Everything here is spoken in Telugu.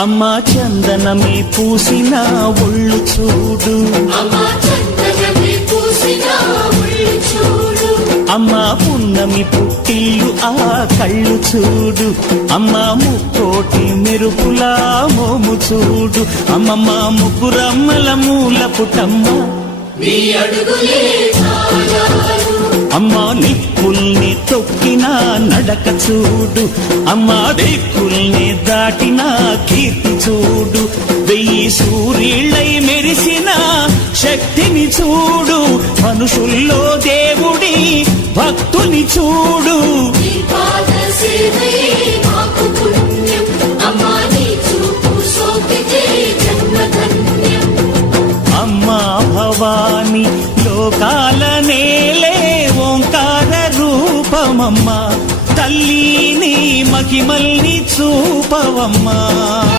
అమ్మా చందనమే పూసిన ఒళ్ళు చూడు, అమ్మా పున్నమి పుట్టిల్లు ఆ కళ్ళు చూడు, అమ్మా ముక్కోటి మెరుపులా మోము చూడు, అమ్మమ్మ ముగ్గురమ్మల మూల పుటమ్మ అమ్మా నిప్పుల్ని తొక్కిన నడక చూడు, అమ్మా దిక్కుల్ని దాటిన కీర్తి చూడు, 1000 సూర్యుళ్ళై మెరిసిన శక్తిని చూడు, మనుషుల్లో దేవుడి భక్తుని చూడు. అమ్మా భవాని లోకాల నేలే ఓంకార రూపమమ్మా, తల్లిని మహిమల్ని చూపవమ్మా.